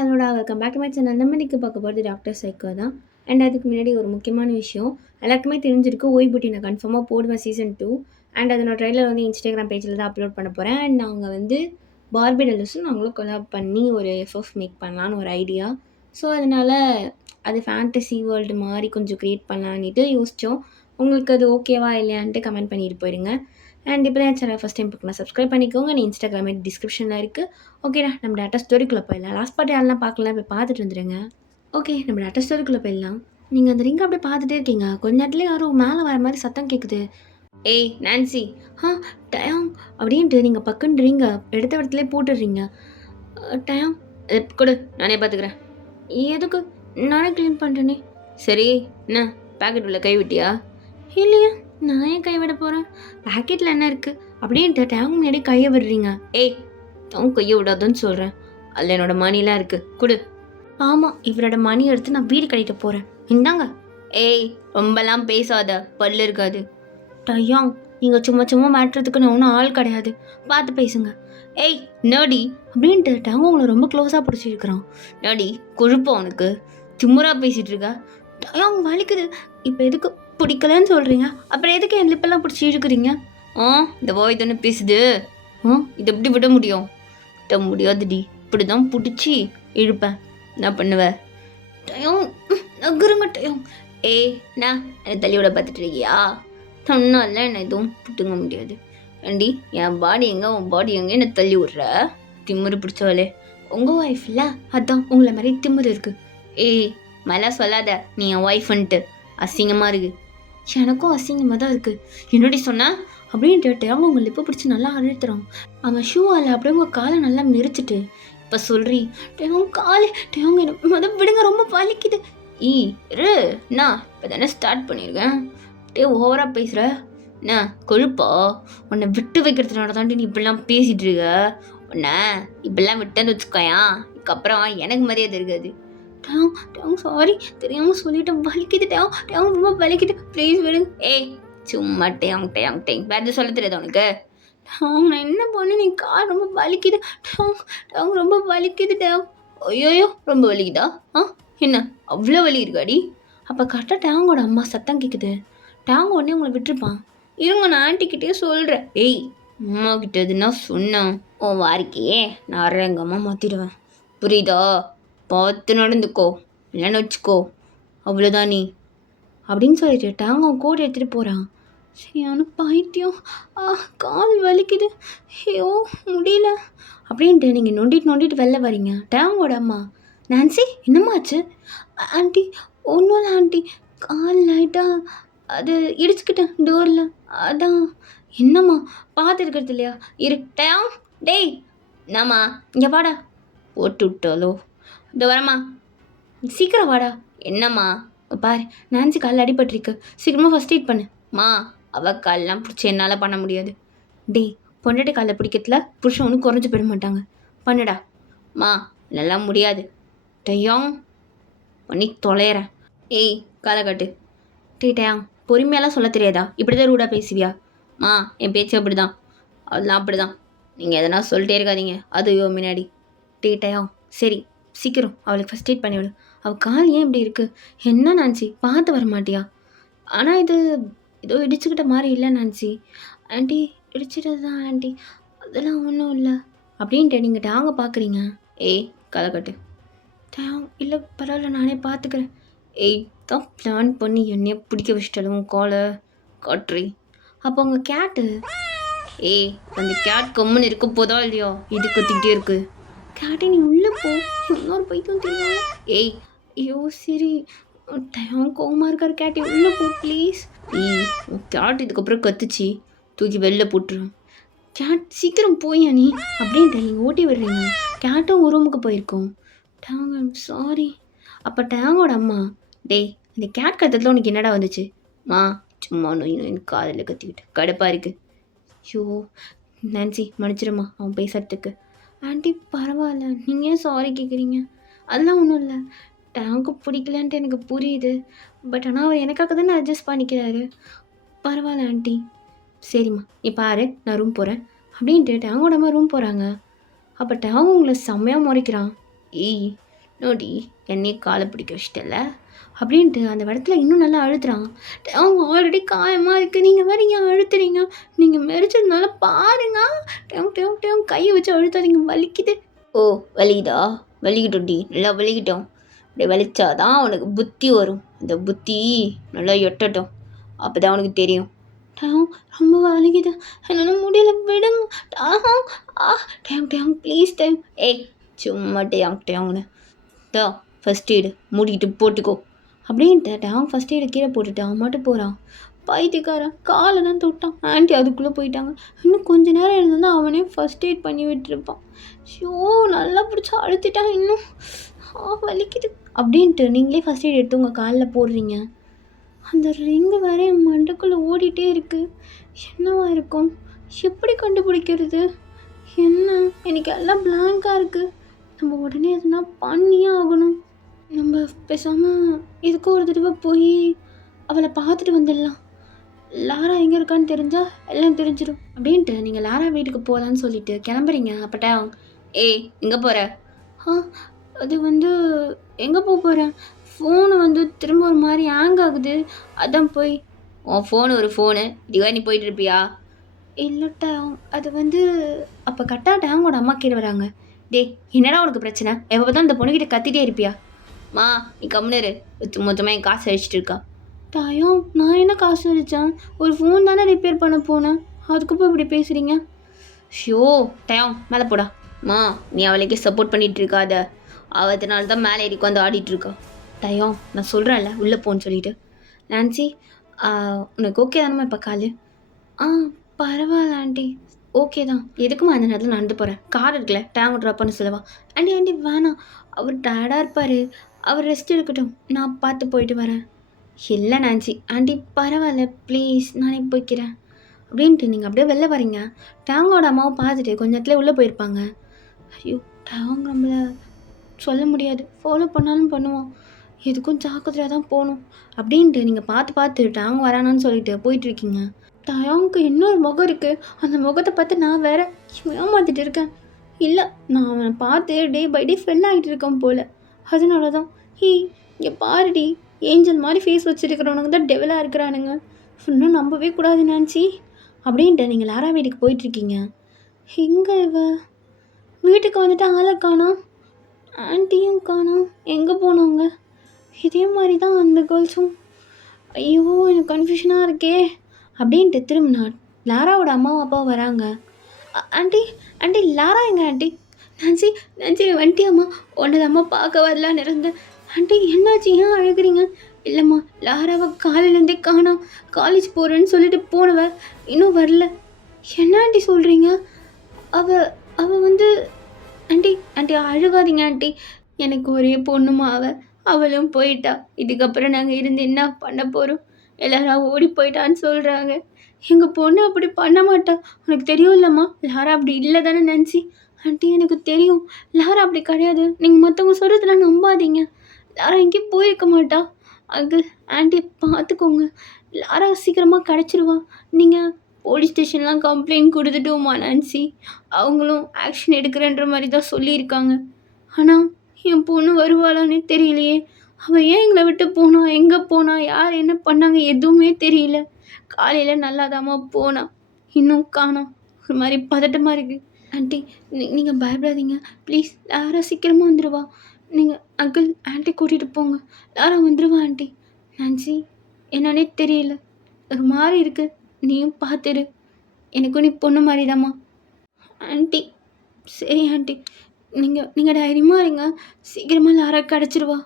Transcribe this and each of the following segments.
ஹலோடா welcome back to my channel. நம்ம இன்னைக்கு பார்க்க போகிறது டாக்டர் சைக்கோ தான். அண்ட் அதுக்கு முன்னாடி ஒரு முக்கியமான விஷயம் எல்லாருக்குமே தெரிஞ்சிருக்கு, ஓய்புட்டி நான் கன்ஃபார்மாக போடுவேன் சீசன் 2. அண்ட் அதனோட ட்ரெய்லர் வந்து இன்ஸ்டாகிராம் பேஜில் தான் அப்லோட் பண்ண போகிறேன். அண்ட் நாங்கள் வந்து பார்பி டெல்லஸும் நாங்களும் கொலாப் பண்ணி ஒரு எஃப்எஃப் மேக் பண்ணலான்னு ஒரு ஐடியா. ஸோ அதனால் அது ஃபேண்டசி வேர்ல்டு மாதிரி கொஞ்சம் க்ரியேட் பண்ணலான்ட்டு யோசித்தோம். உங்களுக்கு அது ஓகேவா இல்லையான்ட்டு கமெண்ட் பண்ணிட்டு போயிடுங்க. அண்ட் இப்போ தான் சேனல் ஃபஸ்ட் டைம் பார்க்கணும், சப்ஸ்கிரைப் பண்ணிக்கோங்க. நீ இன்ஸ்டாகிராம் டிஸ்கிரிப்ஷனில் இருக்குது. ஓகேடா, நம்ம டேட்டா ஸ்டோரிக்குள்ளே போயிடலாம். லாஸ்ட் பார்ட் யாரெல்லாம் பார்க்கலாம் போய் பார்த்துட்டு வந்துடுங்க. ஓகே, நம்ம டேட்டா ஸ்டோரிக்குள்ளே போயிடலாம். நீங்கள் அந்த ரிங்கை அப்படியே பார்த்துட்டே இருக்கீங்க. கொஞ்ச நேரத்துலேயே யாரும் மேலே வர மாதிரி சத்தம் கேட்குது. ஏய் நான்சி, டயம் அப்படின்ட்டு நீங்கள் பக்குன்னு ரிங்கை எடுத்த இடத்துல போட்டுடுறீங்க. டயம் கொடு, நானே பார்த்துக்கிறேன். எதுக்கு? நானே க்ளீன் பண்ணுறேனே. சரி, என்ன பேக்கெட் உள்ள கை விட்டியா? இல்லையா, நான் ஏன் கை விட போகிறேன்? பேக்கெட்டில் என்ன இருக்குது அப்படின்ட்டு டேங்க் முன்னாடி கையை விடுறீங்க. ஏய், டேங்க் கையை விடாதுன்னு சொல்கிறேன். அதில் என்னோட மணிலாம் இருக்குது, கொடு. ஆமாம், இவரோட மணி எடுத்து நான் வீடு கட்டிட்டு போகிறேன், இந்தாங்க. ஏய், ரொம்பலாம் பேசாத, பல்லு இருக்காது. டயாங், நீங்கள் சும்மா சும்மா மாட்டுறதுக்கு நான் ஒன்றும் ஆள் கிடையாது, பார்த்து பேசுங்க. ஏய் நடி அப்படின்ட்டு டேங்க் உங்களை ரொம்ப க்ளோஸாக பிடிச்சிருக்கிறான். நடி கொழுப்பம் அவனுக்கு, திமுறா பேசிகிட்டு இருக்கா. டயாங் வலிக்குது. இப்போ எதுக்கு பிடிக்கலன்னு சொல்கிறீங்க? அப்புறம் எதுக்கு என் லிப்பெல்லாம் பிடிச்சி இழுக்கிறீங்க? இந்த வாய் தானே பேசுது. இது எப்படி விட முடியும்? விட முடியாதுடி, இப்படி தான் பிடிச்சி இழுப்பேன். என்ன பண்ணுவேன்? டயம் நகருங்க டயம். ஏய், நான் தள்ளியோட பார்த்துட்டு இருக்கியா? சொன்னால என்ன எதுவும் புட்டுங்க முடியாது. ஏண்டி, என் பாடி எங்கே உன் பாடி எங்கே என்ன தள்ளி விட்ற? திமுரு பிடிச்சவளே. உங்கள் ஒய்ஃப் இல்லை, அதான் உங்களை மாதிரி திமுரு இருக்குது. ஏய் மேலே சொல்லாத, நீ என் ஒய்ஃப்ன்ட்டு. அசிங்கமாக இருக்குது. எனக்கும் அசிங்கமாக தான் இருக்குது. என்னடி சொன்ன அப்படின்ட்டு அவங்க உங்கள் லிப்பை பிடிச்சி நல்லா அழுத்துறான். அவன் ஷூவால் அப்படியே உங்கள் காலை நல்லா மெரிச்சிட்டு இப்போ சொல்கிறீ. டேவங்க காலை, டேவங்க என்ன விடுங்க, ரொம்ப வலிக்குது. இரு, நான் இப்போ தானே ஸ்டார்ட் பண்ணியிருக்கேன். டே ஓவராக பேசுகிற என்ன கொழுப்பா? உன்னை விட்டு வைக்கிறதுனால தாண்டி நீ இப்படிலாம் பேசிகிட்டு இருக்க. உன்னை இப்படிலாம் விட்டேன்னு வச்சுக்கோயா, இதுக்கப்புறம் எனக்கு மரியாதை இருக்காது. டேவ் சாரி, தெரியாமல் சொல்லிட்டேன், வலிக்குது. டேவ் ரொம்ப வலிக்குது, ப்ளீஸ் விடுங்க. ஏய் சும்மா டேங் வேறு சொல்ல தெரியாது உனக்கு? நான் என்ன பண்ணேன்? நீ கால் ரொம்ப வலிக்குது. டேவ் ரொம்ப வலிக்குது. டேவ் ஐயோயோ, ரொம்ப வலிக்குதா? என்ன அவ்வளோ வலி இருக்காடி? அப்போ கரெக்டாக டேங்கோட அம்மா சத்தம் கேட்குது. டேங்க உடனே உங்களை விட்டுருப்பான். இருங்க, நான் ஆண்டிக்கிட்டே சொல்கிறேன். ஏய், அம்மா கிட்ட எதுனா சொன்னேன் உன் வாரிக்கையே நான் அரங்கமாக மாற்றிடுவேன், புரியுதா? பார்த்து நடந்துக்கோ, இல்லைன்னு வச்சுக்கோ, அவ்வளோதான் நீ அப்படின்னு சொல்லிட்டு டேங்க அவன் கோடி எடுத்துகிட்டு போகிறான். சரியான பைத்தியம், கால் வலிக்குது, ஐயோ முடியல அப்படின்ட்டு நீங்கள் நொண்டிட்டு வெளில வரீங்க. டேங்கோட அம்மா, நான்சி என்னம்மாச்சு? ஆண்டி ஒன்றும் இல்லை ஆண்டி, கால் லைட்டாக அது இடிச்சுக்கிட்டேன் டோரில், அதான். என்னம்மா பார்த்து இருக்கிறது இல்லையா? இரு டேங். டேய் என்னம்மா, இங்கே வாடா. போட்டு விட்டாலோ, இந்த வரம்மா, சீக்கிரம் வாடா. என்னம்மா? பாரு, நான்சி காலில் அடிபட்டிருக்கு, சீக்கிரமாக ஃபஸ்ட் எய்ட் பண்ணு. மா, அவள் காலெலாம் பிடிச்சி என்னால் பண்ண முடியாது. டேய், பொண்டாட்டி காலில் பிடிக்கிறதுல புருஷன் ஒன்றும் குறைஞ்சி போயிட மாட்டாங்க, பண்ணுடா. மா நல்லா முடியாது. டேயாங் பண்ணி தொலைகிறேன். ஏய் காலை காட்டு. டேயாங் பொறுமையெல்லாம் சொல்ல தெரியாதா? இப்படி தான் ரூடாக பேசுவியா? மா, என் பேச்சு அப்படி தான், அதெல்லாம் அப்படி தான். நீங்கள் எதனா சொல்லிட்டே இருக்காதீங்க, அது முன்னாடி. டேயாங் சரி, சீக்கிரம் அவளுக்கு ஃபஸ்ட் எய்ட் பண்ணிவிடு. அவள் கால் ஏன் இப்படி இருக்குது? என்ன நான்சி, பார்த்து வர மாட்டியா? ஆனால் இது ஏதோ இடிச்சுக்கிட்ட மாதிரி இல்லை நான்சி. ஆண்டி இடிச்சிட்டது தான் ஆண்டி, அதெல்லாம் ஒன்றும் இல்லை அப்படின்ட்டு நீங்கள் டாங்க பார்க்குறீங்க. ஏய் களைக்கட்டு. டேங் இல்லை பரவாயில்ல, நானே பார்த்துக்கிறேன். ஏய் தான் பிளான் பண்ணி என்னைய பிடிக்க வச்சிட்டாலும் காலை காட்டுறி. அப்போ உங்கள் கேட்டு, ஏய் அந்த கேட் கம்முன்னு இருக்க போதா இல்லையா? இது கத்திக்கிட்டே இருக்கு. கேட்டை நீ உள்ளே போ, இன்னொரு பைத்தியம் தெரியும். ஏய் ஐயோ சரி, டேங் கோவமாக இருக்கார். கேட்டை உள்ளே போ ப்ளீஸ். உன் கேட் இதுக்கப்புறம் கத்துச்சு, தூக்கி வெளில போட்டுருவேன். கேட் சீக்கிரம் போயா நீ அப்படின்ட்டு நீங்கள் ஓட்டி விடுறீங்க. கேட்டும் ஒரு ரூமுக்கு போயிருக்கோம். டேங் ஐம் சாரி. அப்போ டேங்கோட அம்மா, டேய் இந்த கேட் கத்தத்தில் உனக்கு என்னடா வந்துச்சு? மா சும்மா நோய் காதில் கத்திக்கிட்டு கடுப்பாக இருக்குது. ஐயோ நான்சி மன்னிச்சிடுமா அவன் பேசுறதுக்கு. ஆண்டி பரவாயில்ல, நீங்கள் ஏன் சாரி கேட்குறீங்க? அதெல்லாம் ஒன்றும் இல்லை, டேங்க்கு பிடிக்கலன்ட்டு எனக்கு புரியுது. பட் ஆனால் அவர் எனக்காக தானே அட்ஜஸ்ட் பண்ணிக்கிறாரு. பரவாயில்ல ஆண்டி. சரிம்மா நீ பாரு, நான் ரூம் போகிறேன் அப்படின்ட்டு டேங்கோட அம்மா ரூம் போகிறாங்க. அப்போ டேங் உங்களை செம்மையாக முறைக்கிறான். ஏய் நோடி என்னையே காலை பிடிக்க வச்சிட்டல அப்படின்ட்டு அந்த இடத்துல இன்னும் நல்லா அழுத்துறான். அவங்க ஆல்ரெடி காயமாக இருக்குது, நீங்கள் வேறு ஏன் அழுத்துறீங்க? நீங்கள் மெரிச்சதுனால பாருங்க. டேம் டேம் டேம் கையை வச்சு அழுத்தாதீங்க, வலிக்குது. ஓ வலிக்குதா? வலிக்கிட்டோம்டி, நல்லா வலிக்கிட்டோம். அப்படி வலிச்சாதான் அவனுக்கு புத்தி வரும். இந்த புத்தி நல்லா எட்டட்டும், அப்போ தான் அவனுக்கு தெரியும். டேம் ரொம்ப வலிக்குது, என்னால் முடியல, விடுங்க. டேம் ஆ டேம் டேம் ப்ளீஸ் டேம். ஏய் சும்மா டேம் டேம்னு தான் ஃபஸ்ட் எய்டு மூடிக்கிட்டு போட்டுக்கோ அப்படின்ட்டு டேம் ஃபஸ்ட் எய்டு கீழே போட்டுட்டு அவன் மட்டும் போகிறான். பைத்தியக்காரன் காலை தான் தொட்டான். ஆண்டி அதுக்குள்ளே போயிட்டாங்க. இன்னும் கொஞ்ச நேரம் இருந்ததுன்னா அவனே ஃபஸ்ட் எய்ட் பண்ணி விட்டுருப்பான். ஷோ நல்லா பிடிச்சா அழுத்திட்டான். இன்னும் வலிக்குது அப்படின்ட்டு நீங்களே ஃபஸ்ட் எய்ட் எடுத்து உங்கள் காலில் போடுறீங்க. அந்த ரிங்கு வேற என் மண்டைக்குள்ளே ஓடிட்டே இருக்குது. என்னவா இருக்கும்? எப்படி கண்டுபிடிக்கிறது? என்ன எனக்கு எல்லாம் பிளாங்காக இருக்குது. நம்ம உடனே எதுனா பண்ணியே ஆகணும். நம்ம பேசாமல் இதுக்கு ஒரு தடவை போய் அவளை பார்த்துட்டு வந்துடலாம். லாரா எங்கே இருக்கான்னு தெரிஞ்சால் எல்லாம் தெரிஞ்சிடும் அப்படின்ட்டு நீங்கள் லாரா வீட்டுக்கு போகலான்னு சொல்லிட்டு கிளம்புறீங்க. அப்பட்டா ஏய் எங்கே போகிற? அது வந்து எங்கே போகிறேன், ஃபோனு வந்து திரும்ப ஒரு மாதிரி ஹேங் ஆகுது, அதான் போய். உன் ஃபோனு ஒரு ஃபோனு இதுவாக நீ போயிட்டு இருப்பியா? இல்லட்டா அது வந்து அப்போ கரெக்டாக டேங்கோட அம்மா கீழே வராங்க. டே என்னடா உனக்கு பிரச்சனை? எப்போ பார்த்தா இந்த பொண்ணுக்கிட்ட கத்திட்டே இருப்பியா? மா நீ கம்முனரு, மொத்தமாக என் காசு அழிச்சிட்டு இருக்கா. தாயம் நான் என்ன காசு அழிச்சேன்? ஒரு ஃபோன் தானே ரிப்பேர் பண்ண போனேன், அதுக்கப்புறம் இப்படி பேசுகிறீங்க. ஷோ டயம் மேலே போடா. மா நீ அவளுக்கே சப்போர்ட் பண்ணிகிட்டு இருக்காத, அவத்தினால தான் மேலே ஏறிக்கு வந்து ஆடிட்டுருக்கா. டயம் நான் சொல்கிறேன்ல உள்ளே போன்னு சொல்லிட்டு. நான்சி உனக்கு ஓகே தானம்மா இப்போ காலு? பரவாயில்ல ஆண்டி, ஓகே தான். எதுக்குமா அந்த நேரத்தில் நடந்து போகிறேன்? கார் இருக்குல்ல, டேங்கை ட்ராப் பண்ண சொல்லவா? ஆண்டி ஆண்டி வேணாம், அவர் டயர்டாக இருப்பார், அவர் ரெஸ்ட் எடுக்கட்டும், நான் பார்த்து போயிட்டு வரேன். இல்லை நான்சி ஆண்டி பரவாயில்ல ப்ளீஸ், நானே போய்க்கிறேன் அப்படின்ட்டு நீங்கள் அப்படியே வெளில வரீங்க. டேங்கோட அம்மாவை பார்த்துட்டு கொஞ்ச நேரத்தில் உள்ளே போயிருப்பாங்க. ஐயோ டேங் நம்மளை சொல்ல முடியாது, ஃபாலோ பண்ணாலும் பண்ணுவோம், எதுக்கும் ஜாக்கிரதையாக தான் போகணும் அப்படின்ட்டு நீங்கள் பார்த்து டேங் வரானான்னு சொல்லிட்டு போயிட்டுருக்கீங்க. டயாங்க்கு இன்னொரு முகம் இருக்குது, அந்த முகத்தை பார்த்து நான் வேற ஏமாத்திட்டு இருக்கேன். இல்லை நான் அவனை பார்த்து டே பை டே ஃப்ரெண்ட் ஆகிட்டு இருக்கேன் போல், அதனால தான். இங்கே பாருடி, ஏஞ்சல் மாதிரி ஃபேஸ் வச்சுருக்கிறவனுங்க தான் டெவலாக இருக்கிறானுங்க, இன்னும் நம்பவே கூடாது நான்சி அப்படின்ட்டு நீங்கள் லாரா வீட்டுக்கு போயிட்டுருக்கீங்க. எங்கே இவ வீட்டுக்கு வந்துட்டு ஆளை காணோம், ஆன்ட்டியும் காணோம், எங்கே போனவங்க? இதே மாதிரி தான் அந்த கேர்ள்ஸும். ஐயோ எனக்கு கன்ஃபியூஷனாக இருக்கே அப்படின்ட்டு திரும்பினா லாராவோட அம்மாவும் அப்பாவும் வராங்க. ஆண்டி ஆண்டி லாரா எங்க ஆண்டி? நான்சி நான்சி வண்டி அம்மா, உன்னது அம்மா பார்க்க வரலான்னு இருந்தேன். ஆண்டி என்னாச்சு, ஏன் அழுகிறீங்க? இல்லைம்மா லாராவை காலையிலேருந்தே காணோம், காலேஜ் போகிறேன்னு சொல்லிட்டு போனவ இன்னும் வரல. என்ன ஆண்டி சொல்கிறீங்க? அவள் வந்து ஆண்டி ஆண்டி அழுகாதீங்க ஆண்டி, எனக்கு ஒரே பொண்ணுமா அவளும் போயிட்டா. இதுக்கப்புறம் நாங்கள் இருந்து என்ன பண்ண போகிறோம்? எல்லாரும் ஓடி போயிட்டான்னு சொல்கிறாங்க. எங்கள் பொண்ணு அப்படி பண்ண மாட்டா, உனக்கு தெரியும் இல்லைம்மா, லாரா அப்படி இல்லை தானே நான்சி? ஆண்டி எனக்கு தெரியும், லாரா அப்படி கிடையாது, நீங்கள் மற்றவங்க சொல்கிறதுலாம் நம்பாதீங்க. லாரா எங்கேயும் போயிருக்க மாட்டா. அங்கிள் ஆண்டி பார்த்துக்கோங்க, லாரா சீக்கிரமாக கிடச்சிருவா. நீங்கள் போலீஸ் ஸ்டேஷன்லாம் கம்ப்ளைண்ட் கொடுத்துட்டோமா நான்சி? அவங்களும் ஆக்ஷன் எடுக்கிறன்ற மாதிரி தான் சொல்லியிருக்காங்க. ஆனால் என் பொண்ணு வருவாளான்னு தெரியலையே. அவள் ஏன் எங்களை விட்டு போனா, எங்கே போனா, யார் என்ன பண்ணாங்க எதுவுமே தெரியல. காலையில் நல்லாதாம்மா போனா, இன்னும் காணோம். ஒரு மாதிரி பதட்டமாக இருக்குது. ஆண்டி நீங்கள் பயப்படாதீங்க ப்ளீஸ், லாரா சீக்கிரமாக வந்துடுவா. நீங்கள் அங்கிள் ஆண்டி கூட்டிகிட்டு போங்க, லாரா வந்துடுவா ஆண்டி. நான்சி என்னன்னே தெரியல, ஒரு மாதிரி இருக்குது, நீயும் பார்த்துரு. எனக்கும் நீ பொண்ணு மாதிரிதாம்மா. ஆண்டி சரி ஆண்டி, நீங்கள் தைரியமாக இருங்க, சீக்கிரமாக லாரா கிடச்சிருவா.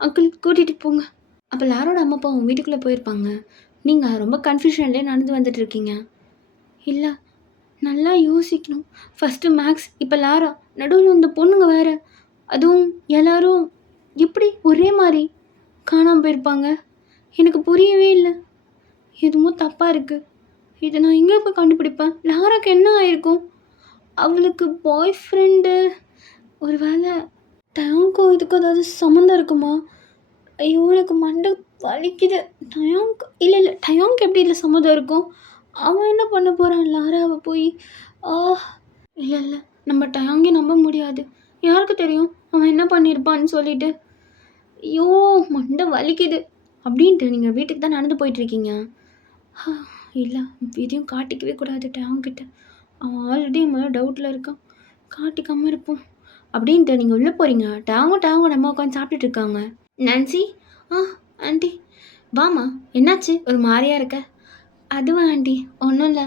அங்கிள் கூட்டிகிட்டு போங்க. அப்போ லாரோட அம்மா அப்பா அவங்க வீட்டுக்குள்ளே போயிருப்பாங்க. நீங்கள் ரொம்ப கன்ஃபியூஷன்லேயே நடந்து வந்துட்டுருக்கீங்க. இல்லை நல்லா யோசிக்கணும். ஃபஸ்ட்டு மேக்ஸ், இப்போ லாரா, நடுவில் இந்த பொண்ணுங்க வேறு, அதுவும் எல்லோரும் எப்படி ஒரே மாதிரி காணாமல் போயிருப்பாங்க? எனக்கு புரியவே இல்லை, எதுவும் தப்பாக இருக்குது. இதை நான் எங்கே போய் கண்டுபிடிப்பேன்? லாராக்கு என்ன ஆயிருக்கும்? அவளுக்கு பாய் ஃப்ரெண்டு, ஒரு வேளை டயாங்க்கும் இதுக்கும் ஏதாவது சம்மந்தம் இருக்குமா? ஐயோ எனக்கு மண்டை வலிக்குது. டயாங்க் இல்லை டயாங்க் எப்படி இதில் சம்மந்தம் இருக்கும்? அவன் என்ன பண்ண போகிறான் லாராவை போய்? இல்லை நம்ம டயாங்கே நம்ப முடியாது. யாருக்கு தெரியும், அவன் என்ன பண்ணியிருப்பான்னு சொல்லிட்டு ஐயோ மண்டை வலிக்குது அப்படின்ட்டு நீங்கள் வீட்டுக்கு தான் நடந்து போயிட்டுருக்கீங்க. இல்லை எதையும் காட்டிக்கவே கூடாது அவன்கிட்ட. அவன் ஆல்ரெடி மேலே டவுட்டில் இருக்கான், காட்டிக்காமல் இருப்போம் அப்படின்ட்டு நீங்கள் உள்ளே போகிறீங்க. டேங்கும் நம்ம உட்காந்து சாப்பிட்டுட்டு இருக்காங்க. நான்சி, ஆண்டி வாமா, என்னாச்சு ஒரு மாதிரியாக இருக்க? அதுவா ஆண்டி, ஒன்றும் இல்லை,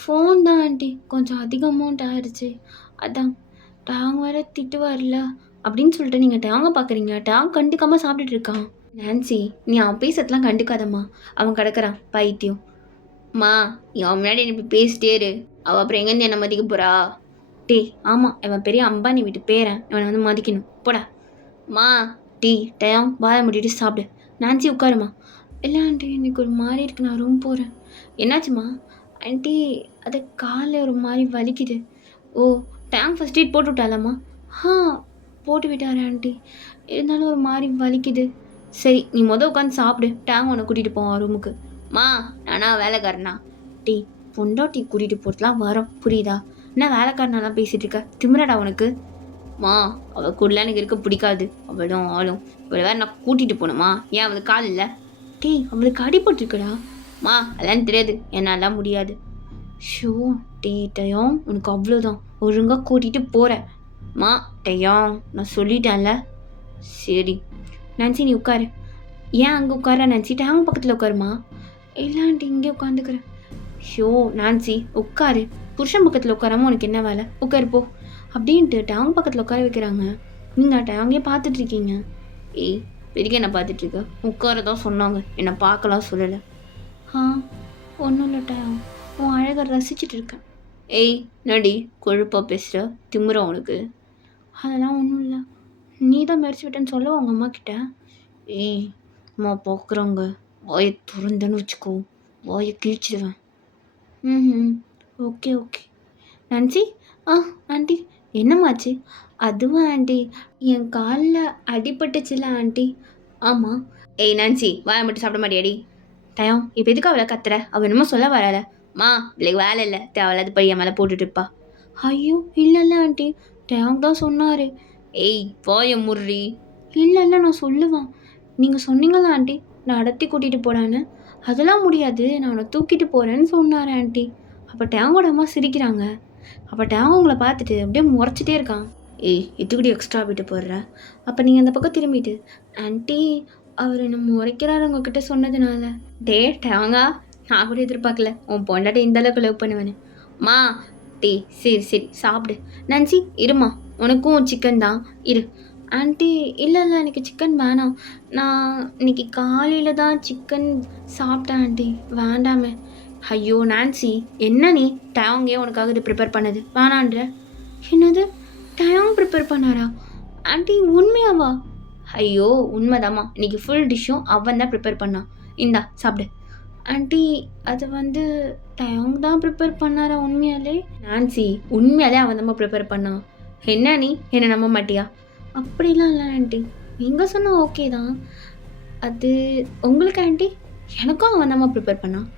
ஃபோன் தான் ஆண்டி, கொஞ்சம் அதிக அமௌண்ட் ஆயிடுச்சு, அதான் டாங் வேறு திட்டுவார்ல அப்படின்னு சொல்லிட்டு நீங்கள் டாங்க பார்க்குறீங்க. டாங் கண்டுக்காமல் சாப்பிட்டுட்டு இருக்கான். நான்சி, நீ அவன் பேசுறதுலாம் கண்டுக்காதம்மா, அவன் கிடக்குறான் பைத்தியம். மா, நீ அவன் முன்னாடி என்ன இப்படி பேசிட்டே இரு, அவள் அப்புறம் எங்கேருந்து என்ன மதிக்க போகிறா? ஆமாம், இவன் பெரிய அம்பானி வீட்டு பேரன், இவனை வந்து மதிக்கணும் போடா. மா டயம் வாயை முடிட்டு சாப்பிடு. நான்சி உட்காருமா. இல்லை ஆண்டி, இன்னைக்கு ஒரு மாதிரி இருக்கு, நான் ரூம் போகிறேன். என்னாச்சுமா? ஆண்டி, அது காலில் ஒரு மாதிரி வலிக்குது. ஓ, டேங்க் ஃபஸ்ட் எய்ட் போட்டு விட்டாலாமா? போட்டு விட்டாரு ஆண்டி, இருந்தாலும் ஒரு மாதிரி வலிக்குது. சரி, நீ உட்காந்து சாப்பிடு, டேங்க் உன்னை கூட்டிகிட்டு போவான் ரூமுக்கு. மா, நானா வேலைக்காரனா? பொண்டாட்டி கூட்டிகிட்டு போகிறதுலாம் வரோம், புரியுதா? என்ன வேலைக்காரனாலாம் பேசிகிட்டு இருக்க? திமிரடா உனக்கு? மா, அவள் கூடலாம் எனக்கு இருக்க பிடிக்காது, அவளும் ஆளும். இவளை வேறு நான் கூட்டிகிட்டு போகணுமா? ஏன் அவளுக்கு கால் இல்லை? அவளுக்கு அடிபட்டுருக்குடா. மா, அதெல்லாம் தெரியாது, என்னாலாம் முடியாது. ஷோ டயம், உனக்கு அவ்வளோதான், ஒழுங்காக கூட்டிகிட்டு போகிறேன். மா டயம், நான் சொல்லிட்டேன்ல. சரி நான்சி, நீ உட்காரு. ஏன் அங்கே உட்கார நான்சி? டேங் பக்கத்தில் உட்காருமா. இல்லாண்டி இங்கே உட்காந்துக்கிறேன். ஷோ நான்சி உட்காரு, புருஷன் பக்கத்தில் உட்காராம உனக்கு என்ன வேலை? உட்காரு போ அப்படின்ட்டு டேங் பக்கத்தில் உட்கார வைக்கிறாங்க. நீங்கள் டேங்கே பார்த்துட்ருக்கீங்க. பெரிய என்ன பார்த்துட்ருக்க? உட்காரதான் சொன்னாங்க, என்னை பார்க்கலாம் சொல்லலை. ஒன்றும் இல்லை டேங், உன் அழகை ரசிச்சுட்டு இருக்கேன். நடி கொழுப்பாக பேசுகிற, திமுறை உனக்கு? அதெல்லாம் ஒன்றும் இல்லை, நீ தான் மெரிச்சு விட்டேன்னு சொல்ல உங்கள் அம்மா கிட்ட. அம்மா பார்க்குறாங்க, வாயை திறந்தேன்னு வச்சுக்கோ, வாயை கிழிச்சிடுவேன். Okay Nancy. ஆண்டி, என்னம்மாச்சு? அதுவா ஆண்டி, என் காலில் அடிபட்டுச்சுல ஆண்டி. ஆமாம். நான்சி, வாயை மட்டும் சாப்பிட மாட்டியாடி? டயம், இப்போ எதுக்கு அவளை கத்துற? அவள் என்னமோ சொல்ல வரல. மா, இவளுக்கு வேலை இல்லை, தேவையில்லாத பையன் மேலே போட்டுட்டுப்பா. ஐயோ இல்லை ஆண்டி, டயம் தான் சொன்னார். போய முறி. இல்லை நான் சொல்லுவேன், நீங்கள் சொன்னீங்களா ஆண்டி நான் அடர்த்தி கூட்டிகிட்டு போடான்னு? அதெல்லாம் முடியாது, நான் அவனை தூக்கிட்டு போகிறேன்னு சொன்னார் ஆண்டி. அப்போ டேங்கோட அம்மா சிரிக்கிறாங்க. அப்போ டேங் உங்களை பார்த்துட்டு அப்படியே முறைச்சிட்டே இருக்கான். எதுக்குடி எக்ஸ்ட்ரா விட்டு போடுற? அப்போ நீங்கள் அந்த பக்கம் திரும்பிட்டு, ஆண்டி அவர் என்ன முறைக்கிறாரு உங்ககிட்ட சொன்னதுனால. டேங்கா, நான் கூட எதிர்பார்க்கல உன் பொண்டாட்டி இந்த அளவுக்கு லவ் பண்ணுவேன்னு. மா சரி சாப்பிடு. நான்சி இருமா, உனக்கும் சிக்கன் தான் இரு. ஆண்டி இல்லை எனக்கு சிக்கன் வேணாம், நான் இன்னைக்கு காலையில் தான் சிக்கன் சாப்பிட்டேன் ஆண்டி, வேண்டாமே. ஐயோ நான்சி, என்ன நீ? டயாங்கே உனக்காக இது ப்ரிப்பேர் பண்ணது வேணான்ற? என்னது, டயாங் ப்ரிப்பேர் பண்ணாரா ஆண்டி? உண்மையாவா? ஐயோ உண்மைதாம்மா, இன்னைக்கு ஃபுல் டிஷ்ஷும் அவன் தான் ப்ரிப்பேர் பண்ணான், இந்தா சாப்பிடு. ஆண்டி, அது வந்து டயாங் தான் ப்ரிப்பேர் பண்ணாரா உண்மையாலே? நான்சி, உண்மையாலே அவன் தான் ப்ரிப்பேர் பண்ணான். என்ன நீ என்னை நம்ப மாட்டியா? அப்படிலாம் இல்லை ஆண்டி, நீங்கள் சொன்னால் ஓகே தான். அது உங்களுக்கு ஆண்டி, எனக்கும் அவன் தான் ப்ரிப்பேர் பண்ணான்.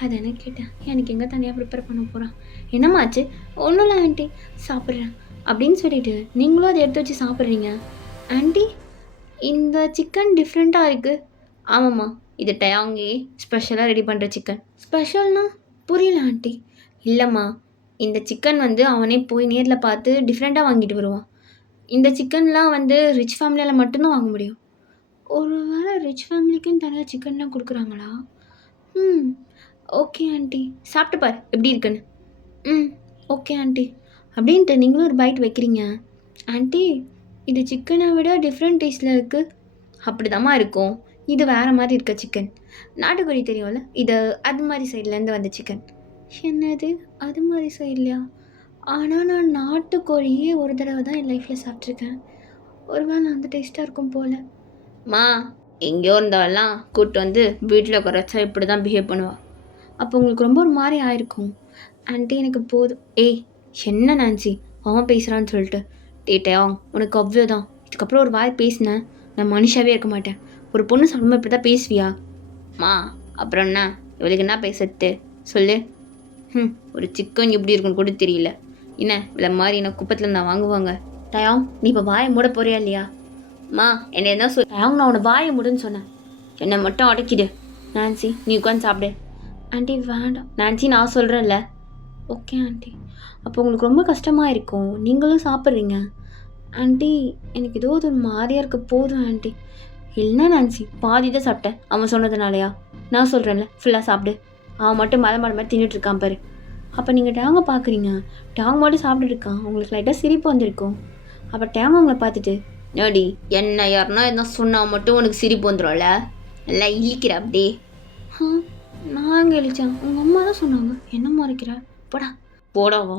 அதை என்ன கேட்டேன், எனக்கு எங்கே தனியாக ப்ரிப்பேர் பண்ண போகிறான்? என்னம்மாச்சு? ஒன்றும் இல்லை ஆண்டி, சாப்பிட்றேன் அப்படின்னு சொல்லிட்டு நீங்களும் அதை எடுத்து வச்சு சாப்பிட்றீங்க. ஆண்டி, இந்த சிக்கன் டிஃப்ரெண்ட்டாக இருக்குது. ஆமாம்மா, இது டயாங்கே ஸ்பெஷலாக ரெடி பண்ணுற சிக்கன். ஸ்பெஷல்னா புரியல ஆண்டி. இல்லைம்மா, இந்த சிக்கன் வந்து அவனே போய் நேரில் பார்த்து டிஃப்ரெண்ட்டாக வாங்கிட்டு வருவான். இந்த சிக்கன்லாம் வந்து ரிச் ஃபேமிலியால் மட்டும்தான் வாங்க முடியும். ஒரு வேளை ரிச் ஃபேமிலிக்குன்னு தனியாக சிக்கன்லாம் கொடுக்குறாங்களா? ஓகே ஆண்டி, சாப்பிட்டு பாரு எப்படி இருக்குன்னு. ஓகே ஆண்டி அப்படின்ட்டு நீங்களும் ஒரு பைட் வைக்கிறீங்க. ஆண்டி, இது சிக்கனை விட டிஃப்ரெண்ட் டேஸ்ட்டில் இருக்குது. அப்படிதாம்மா இருக்கும், இது வேறு மாதிரி இருக்க சிக்கன். நாட்டுக்கோழி தெரியும்ல, இது அது மாதிரி சைட்லேருந்து வந்த சிக்கன். என்னது அது மாதிரி சைட்லையா? ஆனால் நான் நாட்டுக்கோழியே ஒரு தடவை தான் என் லைஃப்பில் சாப்பிட்ருக்கேன். ஒருவேளை அந்த டேஸ்ட்டாக இருக்கும் போல். மா, எங்கேயோ இருந்தவெல்லாம் கூப்பிட்டு வந்து வீட்டில் குறைச்சா இப்படி தான் பிஹேவ் பண்ணுவாள். அப்போ உங்களுக்கு ரொம்ப ஒரு மாதிரி ஆயிருக்கும். ஆண்டி எனக்கு போதும். என்ன நான்சி அவன் பேசுகிறான்னு சொல்லிட்டு. டேட்டா, உனக்கு அவ்வளோதான், இதுக்கப்புறம் ஒரு வாய் பேசினேன் நான் மனுஷாவே இருக்க மாட்டேன். ஒரு பொண்ணு சொல்லும்போது இப்படி தான் பேசுவியா? மா, அப்புறம் என்ன இவளுக்கு என்ன பேசுறது சொல்லு. ஒரு சிக்கன் எப்படி இருக்குன்னு கூட தெரியல. என்ன இவ்வளோ மாதிரி என்ன குப்பத்தில் நான் வாங்குவாங்க? டயாங் நீ இப்போ வாயை மூட போறியா இல்லையா? அம்மா என்ன என்ன சொல் டயாங், நான் உன்னை வாயை மூடுன்னு சொன்னேன். என்னை மட்டும் அடக்கிடு. நான்சி நீ உட்காந்து சாப்பிடு. ஆண்டி வேண்டாம். நான்சி நான் சொல்கிறேன்ல. Okay aunty. அப்போ உங்களுக்கு ரொம்ப கஷ்டமாக இருக்கும், நீங்களும் சாப்பிட்றீங்க. ஆண்டி எனக்கு ஏதோ ஒரு மாதிரியாக இருக்க, போதும் ஆண்டி. இல்லைன்னா நான்சி பாதி தான் சாப்பிட்டேன், அவன் சொன்னதுனாலயா? நான் சொல்கிறேன்ல ஃபுல்லாக சாப்பிடு. அவன் மட்டும் மலை மாடு மாதிரி தின்னுட்டு இருக்கான் பாரு. அப்போ நீங்கள் டேங்கை பார்க்குறீங்க, டேங் மட்டும் சாப்பிட்டு இருக்கான். உங்களுக்கு லைட்டாக சிரிப்பு வந்திருக்கும். அப்போ டேங் உங்களை பார்த்துட்டு, நோடி என்ன யாருன்னா என்ன சொன்னால் மட்டும் உனக்கு சிரிப்பு வந்துடும்ல, நல்லா இழிக்கிற அப்படியே. நான் எங்கே இழிச்சேன்? உங்கள் அம்மா தான் சொன்னாங்க. என்ன மறைக்கிற? போடா போடாவா.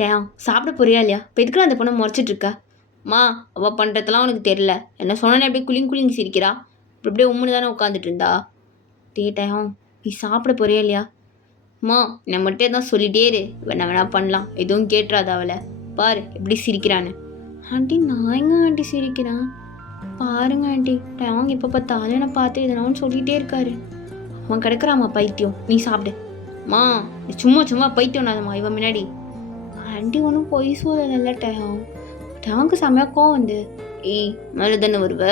டேங் சாப்பிட போறியா இல்லையா? இப்போ எதுக்குள்ள அந்த பொண்ணை முறைச்சிட்ருக்க? மா அவள் பண்ணுறதெல்லாம் உனக்கு தெரில. என்ன சொன்னானே அப்படியே குளிங் சிரிக்கிறா. இப்போ அப்படியே உம்முன்னு தானே உட்காந்துட்டு இருந்தா. டேங் நீ சாப்பிட போறியா இல்லையா? மா என்னை மட்டும் தான் சொல்லிட்டே இரு, வேணா வேணா பண்ணலாம், எதுவும் கேட்டுறாத அவளை. பாரு எப்படி சிரிக்கிறான்னு. ஆண்டி நான் எங்க ஆண்டி சிரிக்கிறேன்? பாருங்க ஆண்டி, டேங் எப்போ பார்த்தாலும் என்னை பார்த்து இதனாலும் சொல்லிகிட்டே இருக்காரு. அவன் கிடக்குறாம்மா பைத்தியம், நீ சாப்பிடு. மா சும்மா பைத்தியம் நாதம்மா இவன் முன்னாடி. ஆண்டி ஒன்றும் பொய் சொல்லலை டேங். டேங்க்கு செம்மையா கோவம் வந்து, ஏய் மேலே தானே வருவ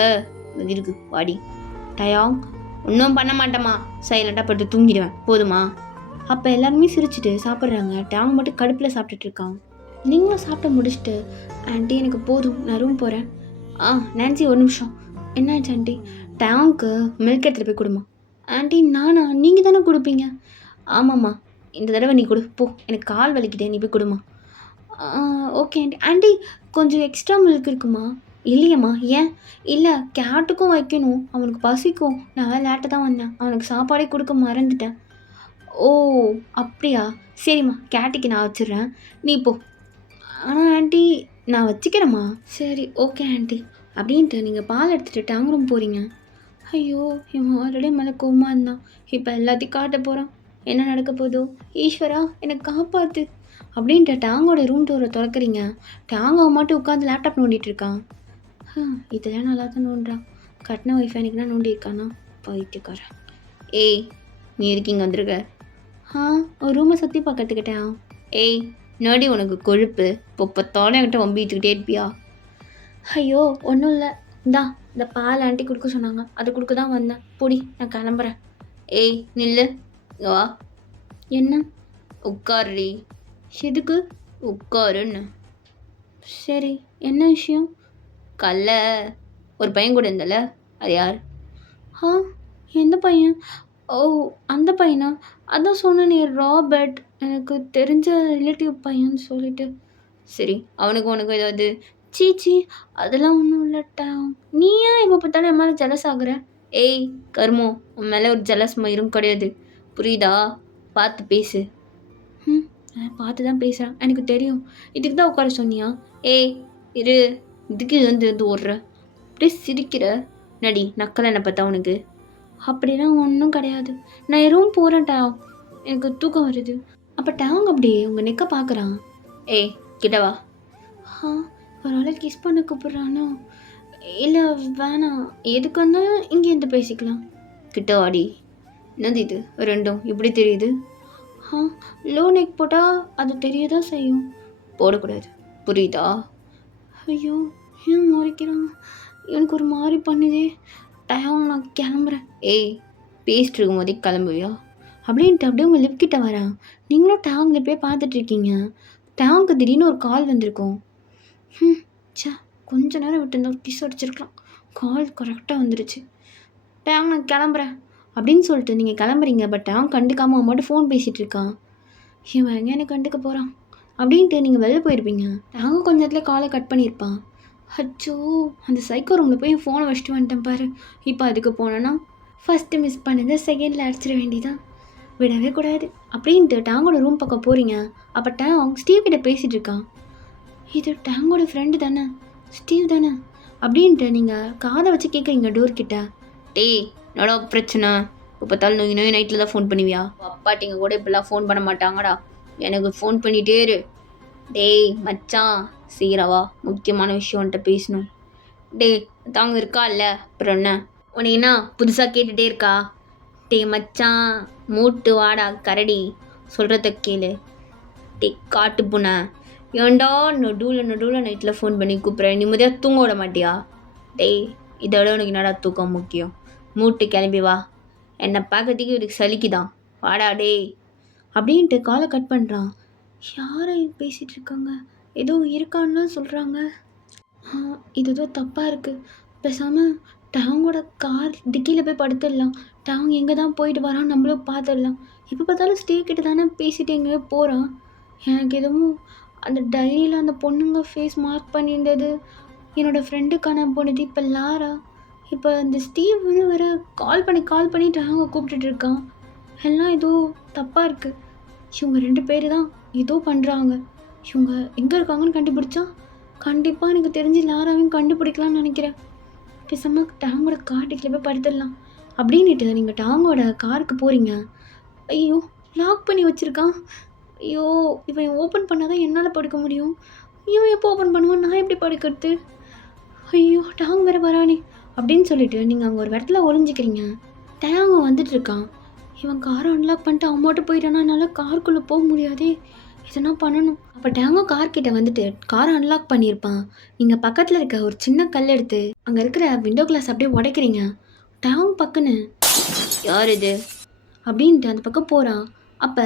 இருக்கு வாடி. டயாங் ஒன்றும் பண்ண மாட்டேம்மா, சைலண்டாக பட்டு தூங்கிடுவேன் போதுமா? அப்போ எல்லாருமே சிரிச்சுட்டு சாப்பிட்றாங்க. டேங் மட்டும் கடுப்பில் சாப்பிட்டுட்டு இருக்கான். நீங்களும் சாப்பிட்டு முடிச்சுட்டு, ஆண்டி எனக்கு போதும் நான் ரூம் போகிறேன். நான்சி ஒரு நிமிஷம். என்னாச்சு ஆண்டி? டேங்க்கு மில்க் எடுத்துகிட்டு போய் கொடுமா. ஆண்டி நானா? நீங்கள் தானே கொடுப்பீங்க. ஆமாம்மா இந்த தடவை நீ கொடு போ, எனக்கு கால் வலிக்குதே, நீ போய் கொடுமா. Okay aunty. ஆண்டி கொஞ்சம் எக்ஸ்ட்ரா மில்க் இருக்குமா? இல்லையம்மா ஏன்? இல்லை கேட்டுக்கும் வைக்கணும், அவனுக்கு பசிக்கும். நான் லேட்டாக தான் வந்தேன், அவனுக்கு சாப்பாடே கொடுக்க மறந்துட்டேன். ஓ அப்படியா, சரிம்மா கேட்டுக்கு நான் வச்சிடுறேன், நீ போ. ஆனால் ஆண்டி நான் வச்சுக்கிறேம்மா. சரி ஓகே ஆண்டி. அப்படின்ட்டு நீங்கள் பால் எடுத்துகிட்டு டேங் ரூம் போகிறீங்க. ஐயோ இவன் ஆல்ரெடி மேலே கோவமாக இருந்தான், இப்போ எல்லாத்தையும் காட்ட போகிறான். என்ன நடக்க போதோ? ஈஸ்வரா எனக்கு காப்பாற்று. அப்படின்ட்டு டேங்கோட ரூம் டோரை திறக்கிறீங்க. டேங்கை மட்டும் உட்காந்து லேப்டாப் நோண்டிட்டு இருக்கான். இதெல்லாம் நல்லா தான் நோண்டுறான். கட்டின ஒய்ஃப் எனக்கு தான் நோண்டி இருக்கானா பைத்தியக்காரன். ஏய் நீ இருக்கீங்க வந்துருக்க. ஒரு ரூமை சுற்றி பார்க்கறதுக்கிட்டேன். ஏய் நோடி உனக்கு கொழுப்பு, பொப்பத்தோட என்கிட்ட வம்பிட்டுக்கிட்டே இருப்பியா? ஐயோ ஒன்றும் இல்லை, இந்தா இந்த பால் ஆண்டி கொடுக்க சொன்னாங்க, அதை கொடுக்க தான் வந்தேன், பொடி நான் கிளம்புறேன். ஏய் நில்லு, வா. என்ன? உட்காருடி. எதுக்கு? உட்காருன்னு. சரி என்ன விஷயம்? கல்ல ஒரு பையன் கூட இருந்தல, அது யார்? எந்த பையன்? ஓ அந்த பையனா? அதான் சொன்னேனே ராபர்ட், எனக்கு தெரிஞ்ச ரிலேட்டிவ் பையன்னு சொல்லிட்டு. சரி அவனுக்கு உனக்கு ஏதாவது? சீச்சி அதெல்லாம் ஒன்றும் இல்லட்டா. நீ ஏன் இப்போ பார்த்தாலும் என் மேலே ஜெலஸ் ஆகுற? ஏய் கர்மோ, உன் மேலே ஒரு ஜெலஸ் மயிரும் கிடையாது, புரியுதா? பார்த்து பேசு. பார்த்து தான் பேசுகிறேன், எனக்கு தெரியும். இதுக்கு தான் உட்கார சொன்னியா? ஏய் இரு, இதுக்கு வந்து ஓடுற, அப்படியே சிரிக்கிற நடி நக்கல் என்ன பார்த்தா உனக்கு? அப்படிலாம் ஒன்றும் கிடையாது, நான் எதுவும் போகிறேன் டேங், எனக்கு தூக்கம் வருது. அப்போ டேங் அப்படியே உங்கள் நெக்கை பார்க்குறான். ஏய் கிட்டவா. ஒரு ஆளை கிஸ் பண்ண கூப்பிட்றானோ? இல்லை வேணாம், எதுக்கு வந்தால் இங்கே இருந்து பேசிக்கலாம். கிட்ட வாடி. என்னது இது ரெண்டும் இப்படி தெரியுது? லோ நெக் போட்டால் அது தெரியதான் செய்யும். போடக்கூடாது புரியுதா? ஐயோ ஏன் முறைக்கிறான், எனக்கு ஒரு மாதிரி பண்ணுதே. டயம் நான் கிளம்புறேன். ஏய் பேசிட்டு இருக்கும் போதே கிளம்புவியா? அப்படின்ட்டு அப்படியே உங்கள் லிப் கிட்ட வரேன். நீங்களும் டேங் லிப்பே பார்த்துட்ருக்கீங்க. டேங்க்கு திடீர்னு ஒரு கால் வந்திருக்கும். சே கொஞ்ச நேரம் விட்டு கிஸ் அடிச்சிருக்கலாம், கால் கரெக்டாக வந்துருச்சு. டேங் நான் கிளம்புறேன் அப்படின்னு சொல்லிட்டு நீங்கள் கிளம்புறீங்க. பட் டேங் கண்டுக்காமல் அவன் மட்டும் ஃபோன் பேசிகிட்டு இருக்கான். இவன் எங்கே எனக்கு கண்டுக்க போகிறான் அப்படின்ட்டு நீங்கள் வெளில போயிருப்பீங்க. டேங்கும் கொஞ்ச நேரத்தில் காலை கட் பண்ணியிருப்பான். அச்சோ அந்த சைக்கோ ரூமில் போய் ஃபோனை வச்சுட்டு வந்துட்டேன் பாரு. இப்போ அதுக்கு போனேன்னா ஃபஸ்ட்டு மிஸ் பண்ணதை செகண்டில் அடிச்சிட வேண்டியதான், விடவே கூடாது. அப்படின்ட்டு டேங்கோட ரூம் பக்கம் போகிறீங்க. அப்போ டேங் ஸ்டீவ் கிட்ட பேசிகிட்டு இருக்கான். இது டேங்கோட ஃப்ரெண்டு தானே, ஸ்டீவ் தானே அப்படின்ட்டு நீங்கள் காதை வச்சு கேட்குறீங்க டோர்கிட்ட. டேய் என்னடா பிரச்சனை, இப்போ பார்த்தாலும் நோய் நைட்டில் தான் ஃபோன் பண்ணுவியா? அப்பாட்டிங்க கூட இப்படிலாம் ஃபோன் பண்ண மாட்டாங்கடா, எனக்கு ஃபோன் பண்ணிகிட்டே இரு. டேய் மச்சான் சீராவா, முக்கியமான விஷயம்ன்ட்ட பேசணும். டேய் தாங்க இருக்கா இல்லை அப்புறம் என்ன உனக்கு என்ன புதுசாக கேட்டுகிட்டே இருக்கா? டே மச்சான் மூட்டு வாடா கரடி, சொல்கிறத கேளு. டே காட்டு புண்ண, ஏன்டா நடுவில் நடுவில் நைட்டில் ஃபோன் பண்ணி கூப்பிட்றேன், நிம்மதியாக தூங்க விட மாட்டியா? டேய், இதோட உனக்கு என்னடா தூக்கம் முக்கியம்? மூட்டு கிளம்பி வா, என்னை பார்க்கறதுக்கு இவருக்கு சலிக்குதான், வாடா டேய் அப்படின்ட்டு காலை கட் பண்ணுறான். யாரை பேசிகிட்டு இருக்காங்க? ஏதோ இருக்கான்னு சொல்கிறாங்க. இது ஏதோ தப்பாக இருக்குது. பேசாமல் டேங்கோட கார் டிக்கியில் போய் படுத்துடலாம். டேங் எங்கே தான் போயிட்டு வரான் நம்மளும் பார்த்துடலாம். எப்போ பார்த்தாலும் ஸ்டே கிட்ட தானே பேசிட்டு எங்கேயோ போகிறான். எனக்கு எதுவும் அந்த டைரியில் அந்த பொண்ணுங்க ஃபேஸ் மார்க் பண்ணியிருந்தது, என்னோடய ஃப்ரெண்டு காணாம போனது, இப்போ லாரா, இப்போ இந்த ஸ்டீவ்னு வேறு கால் பண்ணி டேங்கை கூப்பிட்டுட்டு இருக்கான். எல்லாம் ஏதோ தப்பாக இருக்குது. இவங்க 2 பேர் தான் ஏதோ பண்ணுறாங்க. இவங்க எங்கே இருக்காங்கன்னு கண்டுபிடிச்சா கண்டிப்பாக எனக்கு தெரிஞ்சு லாராவையும் கண்டுபிடிக்கலாம்னு நினைக்கிறேன். பேசாமல் டாங்கோட கார் டிக்கில் போய் படுத்துடலாம் அப்படின்னுட்டு நீங்கள் டாங்கோட காருக்கு போகிறீங்க. ஐயோ, லாக் பண்ணி வச்சுருக்கான். ஐயோ, இவன் ஓப்பன் பண்ணால் தான் என்னால் படுக்க முடியும். இவன் எப்போ ஓப்பன் பண்ணுவான், நான் எப்படி படுக்கிறது? ஐயோ, டாங் வேறு வரானே அப்படின்னு சொல்லிட்டு நீங்கள் அங்கே ஒரு இடத்துல ஒளிஞ்சிக்கிறீங்க. டேங்க வந்துட்டு இருக்கான். இவன் காரை அன்லாக் பண்ணிட்டு அம்மாட்ட போயிட்டானா என்னால் காருக்குள்ளே போக முடியாதே, எதனா பண்ணணும். அப்போ டேங்கோ கார்கிட்ட வந்துட்டு காரை அன்லாக் பண்ணியிருப்பான். நீங்கள் பக்கத்தில் இருக்க ஒரு சின்ன கல் எடுத்து அங்கே இருக்கிற விண்டோ கிளாஸ் அப்படியே உடைக்கிறீங்க. டேங் பக்குன்னு யார் இது அப்படின்ட்டு அந்த பக்கம் போகிறான். அப்போ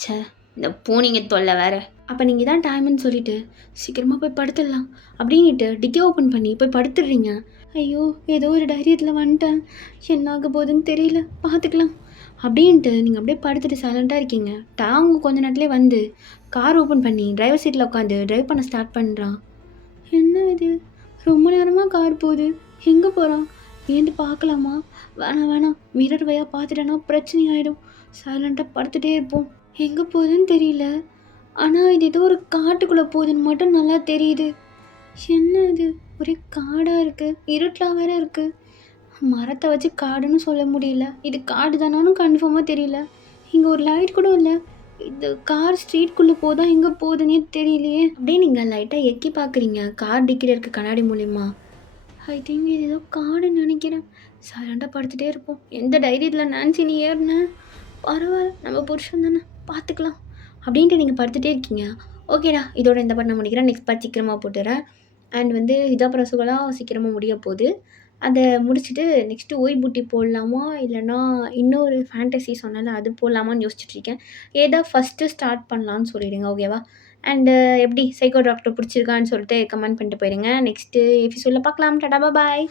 ச்சே, இந்த பூனிங்க தொல்லை வேறு. அப்போ நீங்கள் தான் டைம்னு சொல்லிவிட்டு சீக்கிரமாக போய் படுத்துடலாம் அப்படின்ட்டு டிக்கி ஓப்பன் பண்ணி போய் படுத்துடுறீங்க. ஐயோ, ஏதோ ஒரு தைரியத்தில் வந்துட்டேன், என்ன ஆக போகுதுன்னு தெரியல, பார்த்துக்கலாம் அப்படின்ட்டு நீங்கள் அப்படியே படுத்துட்டு சைலண்ட்டாக இருக்கீங்க. டாங்கு கொஞ்ச நேரத்துலேயே வந்து கார் ஓப்பன் பண்ணி டிரைவர் சீட்டில் உட்காந்து ட்ரைவ் பண்ண ஸ்டார்ட் பண்ணுறான். என்ன இது, ரொம்ப நேரமாக கார் போகுது, எங்கே போகிறான், ஏந்து பார்க்கலாமா? வேணாம், மிரர் வயா பார்த்துட்டேன்னா பிரச்சனை ஆகிடும், சைலண்ட்டாக படுத்துகிட்டே இருப்போம். எங்கே போகுதுன்னு தெரியல, ஆனால் இது ஏதோ ஒரு காட்டுக்குள்ளே போகுதுன்னு மட்டும் நல்லா தெரியுது. என்ன இது, ஒரே காடாக இருக்குது, இருட்டலாக வேற இருக்குது. மரத்தை வச்சு காடுன்னு சொல்ல முடியல, இது காடு தானான்னு கன்ஃபார்மாக தெரியல. இங்கே ஒரு லைட் கூட இல்லை. இந்த கார் ஸ்ட்ரீட்குள்ளே போதா எங்கே போகுதுன்னே தெரியலையே. அப்படியே நீங்கள் லைட்டாக எக்கி பார்க்குறீங்க கார் டிக்கில இருக்க கண்ணாடி மூலியமாக. ஐ திங்க் இது ஏதோ காடுன்னு நினைக்கிறேன். சைலண்டாக படுத்துகிட்டே இருப்போம். எந்த தைரியத்தில் நான்சி நீ ஏறினேன், பரவாயில்ல நம்ம புருஷன் தானே, பார்த்துக்கலாம் அப்படின்ட்டு நீங்கள் படுத்துகிட்டே இருக்கீங்க. ஓகேடா, இதோட இந்த பாட்டு நான் முடிக்கிறேன். நெக்ஸ்ட் பார்ட் சீக்கிரமாக போட்டுறேன். அண்ட் வந்து ஹிஜாப் ரசகுலா சீக்கிரமாக முடிய போகுது. அதை முடிச்சுட்டு நெக்ஸ்ட்டு ஓய் பூட்டி போடலாமா, இல்லைனா இன்னொரு ஃபேண்டசி சொன்னால அது போடலாமான்னு யோசிச்சுட்ருக்கேன். ஏதா ஃபஸ்ட்டு ஸ்டார்ட் பண்ணலான்னு சொல்லிடுங்க, ஓகேவா? அண்டு எப்படி சைக்கோ டாக்டர் பிடிச்சிருக்கான்னு சொல்லிட்டு கமெண்ட் பண்ணிட்டு போயிடுங்க. நெக்ஸ்ட்டு எபிசோடில் பார்க்கலாம். டாடா பாய்.